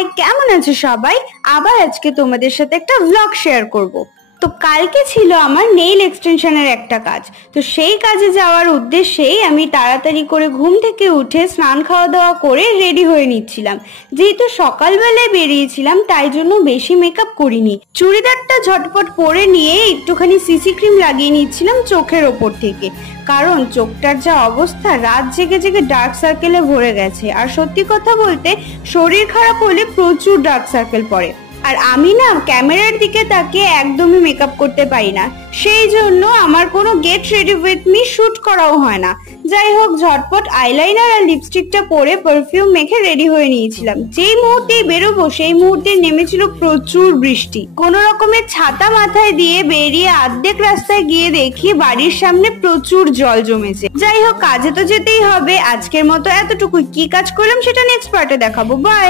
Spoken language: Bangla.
হাই, কেমন আছো সবাই? আবার আজকে তোমাদের সাথে একটা ব্লগ শেয়ার করব। তো কালকে ছিল আমার নেইল এক্সটেনশনের একটা কাজ। তো সেই কাজে যাওয়ার উদ্দেশ্যেই আমি তাড়াতাড়ি করে ঘুম থেকে উঠে স্নান খাওয়া দাওয়া করে রেডি হয়ে নিচ্ছিলাম। যেহেতু সকালবেলায় বেরিয়েছিলাম তাই জন্য বেশি মেকআপ করিনি। চুড়িদারটা ঝটপট পরে নিয়ে একটুখানি সিসি ক্রিম লাগিয়ে নিচ্ছিলাম চোখের ওপর থেকে, কারণ চোখটার যা অবস্থা, রাত জেগে জেগে ডার্ক সার্কেলে ভরে গেছে। আর সত্যি কথা বলতে শরীর খারাপ হলে প্রচুর ডার্ক সার্কেল পড়ে। আর আমি না ক্যামেরার দিকে তাকিয়ে একদমই মেকআপ করতে পারি না, সেই জন্য আমার কোনো get ready with me shoot করাও হয় না। যাই হোক, ঝটপট আইলাইনার আর লিপস্টিকটা পরে পারফিউম মেখে রেডি হয়ে নিয়েছিলাম। যেই মুহূর্তেই বেরোবো সেই মুহূর্তে নেমেছিল প্রচুর বৃষ্টি। কোন রকমের ছাতা মাথায় দিয়ে বেরিয়ে অর্ধেক রাস্তায় গিয়ে দেখি বাড়ির সামনে প্রচুর জল জমেছে। যাই হোক, কাজে তো যেতেই হবে। আজকের মতো এতটুকুই। কি কাজ করলাম সেটা নেক্সট পার্টে দেখাবো। বাই।